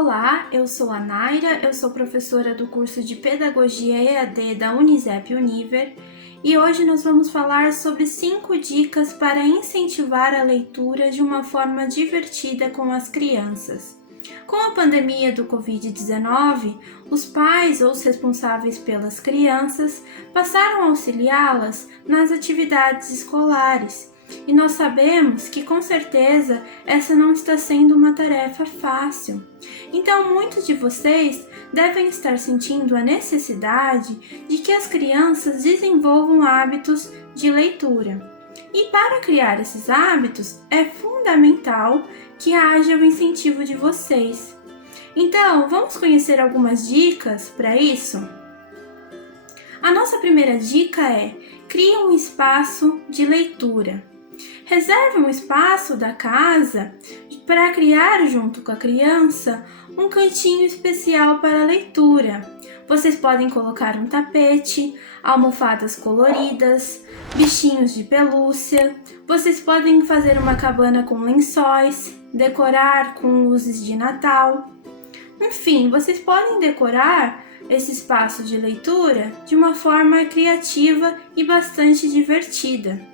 Olá, eu sou a Naira, eu sou professora do curso de Pedagogia EAD da Unisep Univer e hoje nós vamos falar sobre 5 dicas para incentivar a leitura de uma forma divertida com as crianças. Com a pandemia do Covid-19, os pais ou os responsáveis pelas crianças passaram a auxiliá-las nas atividades escolares. E nós sabemos que, com certeza, essa não está sendo uma tarefa fácil. Então, muitos de vocês devem estar sentindo a necessidade de que as crianças desenvolvam hábitos de leitura. E para criar esses hábitos, é fundamental que haja o incentivo de vocês. Então, vamos conhecer algumas dicas para isso? A nossa primeira dica é: crie um espaço de leitura. Reserve um espaço da casa para criar, junto com a criança, um cantinho especial para a leitura. Vocês podem colocar um tapete, almofadas coloridas, bichinhos de pelúcia. Vocês podem fazer uma cabana com lençóis, decorar com luzes de Natal. Enfim, vocês podem decorar esse espaço de leitura de uma forma criativa e bastante divertida.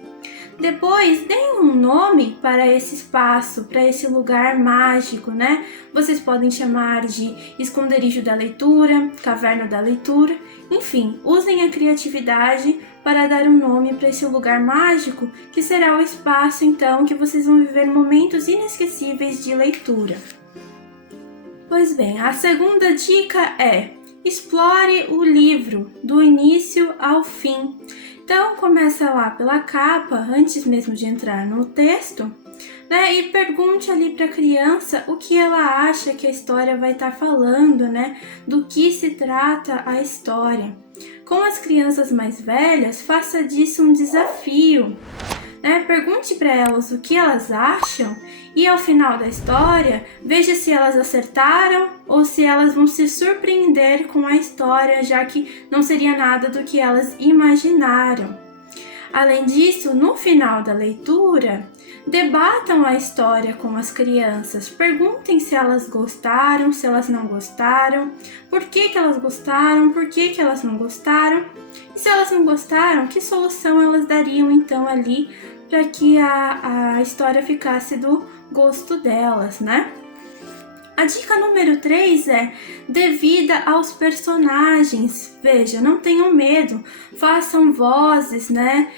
Depois, deem um nome para esse espaço, para esse lugar mágico, né? Vocês podem chamar de esconderijo da leitura, caverna da leitura, enfim, usem a criatividade para dar um nome para esse lugar mágico, que será o espaço, então, que vocês vão viver momentos inesquecíveis de leitura. Pois bem, a segunda dica é: explore o livro, do início ao fim. Então, começa lá pela capa, antes mesmo de entrar no texto, né? E pergunte ali para a criança o que ela acha que a história vai estar falando, né? Do que se trata a história. Com as crianças mais velhas, faça disso um desafio. Pergunte para elas o que elas acham e, ao final da história, veja se elas acertaram ou se elas vão se surpreender com a história, já que não seria nada do que elas imaginaram. Além disso, no final da leitura, debatam a história com as crianças. Perguntem se elas gostaram, se elas não gostaram, por que elas gostaram, por que elas não gostaram. E se elas não gostaram, que solução elas dariam então ali para que a história ficasse do gosto delas, né? A dica número 3 é: dê vida aos personagens. Veja, não tenham medo, façam vozes, né?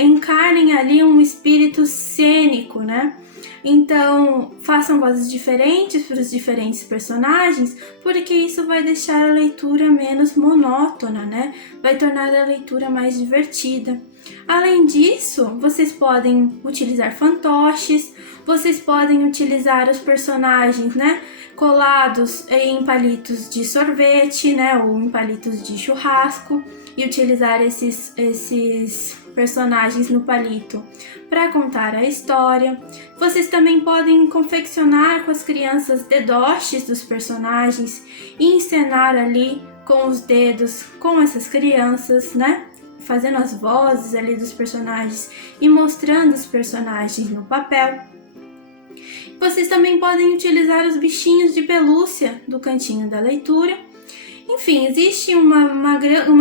Encarnem ali um espírito cênico, né? Então, façam vozes diferentes para os diferentes personagens, porque isso vai deixar a leitura menos monótona, né? Vai tornar a leitura mais divertida. Além disso, vocês podem utilizar fantoches, vocês podem utilizar os personagens, né, colados em palitos de sorvete, né, ou em palitos de churrasco, e utilizar esses personagens no palito para contar a história. Vocês também podem confeccionar com as crianças dedoches dos personagens e encenar ali com os dedos com essas crianças, né? Fazendo as vozes ali dos personagens e mostrando os personagens no papel. Vocês também podem utilizar os bichinhos de pelúcia do cantinho da leitura. Enfim, existe uma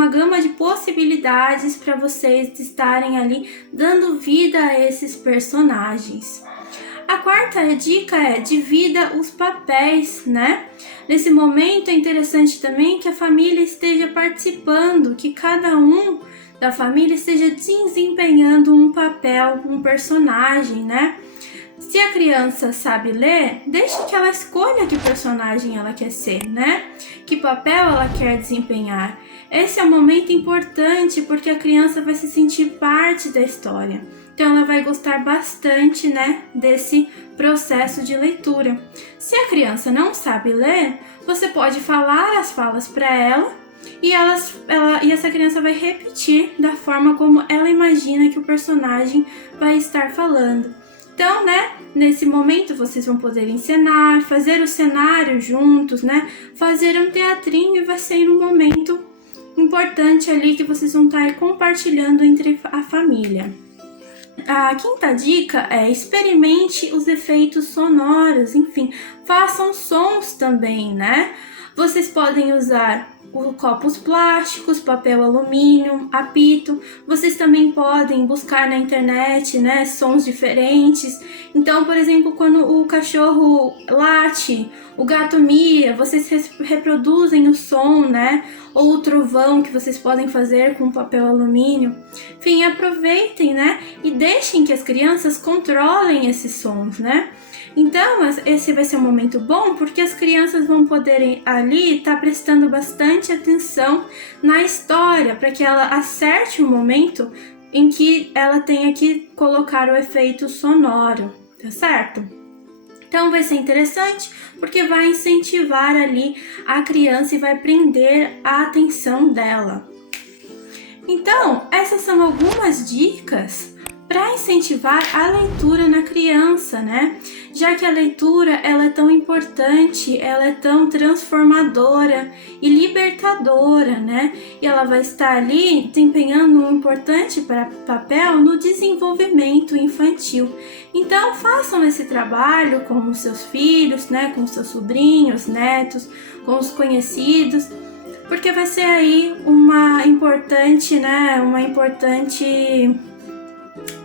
gama de possibilidades para vocês estarem ali dando vida a esses personagens. A quarta dica é: divida os papéis, né? Nesse momento é interessante também que a família esteja participando, que cada um da família esteja desempenhando um papel, um personagem, né? Se a criança sabe ler, deixe que ela escolha que personagem ela quer ser, né? Que papel ela quer desempenhar. Esse é um momento importante porque a criança vai se sentir parte da história. Então ela vai gostar bastante, né, desse processo de leitura. Se a criança não sabe ler, você pode falar as falas para ela e essa criança vai repetir da forma como ela imagina que o personagem vai estar falando. Então, né, nesse momento vocês vão poder encenar, fazer o cenário juntos, né, fazer um teatrinho, e vai ser um momento importante ali que vocês vão estar compartilhando entre a família. A quinta dica é experimente os efeitos sonoros, enfim, façam sons também, né? Vocês podem usar copos plásticos, papel alumínio, apito. Vocês também podem buscar na internet, né, sons diferentes. Então, por exemplo, quando o cachorro late, o gato mia, vocês reproduzem o som, né? Ou o trovão que vocês podem fazer com papel alumínio. Enfim, aproveitem, né? E deixem que as crianças controlem esses sons, né? Então, esse vai ser um momento bom porque as crianças vão poder ali estar prestando bastante atenção na história para que ela acerte o momento em que ela tenha que colocar o efeito sonoro, tá certo? Então vai ser interessante porque vai incentivar ali a criança e vai prender a atenção dela. Então, essas são algumas dicas para incentivar a leitura na criança, né? Já que a leitura ela é tão importante, ela é tão transformadora e libertadora, né? E ela vai estar ali desempenhando um importante papel no desenvolvimento infantil. Então, façam esse trabalho com os seus filhos, né? Com os seus sobrinhos, netos, com os conhecidos, porque vai ser aí uma importante, né? Uma importante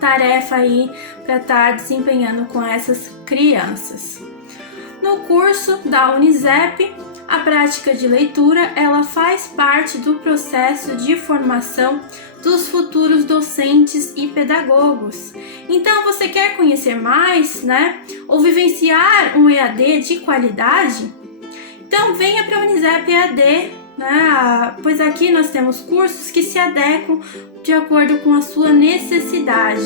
tarefa aí para estar desempenhando com essas crianças. No curso da Unisep, a prática de leitura ela faz parte do processo de formação dos futuros docentes e pedagogos. Então, você quer conhecer mais, né? Ou vivenciar um EAD de qualidade? Então, venha para a Unisep EAD, né? Pois aqui nós temos cursos que se adequam de acordo com a sua necessidade.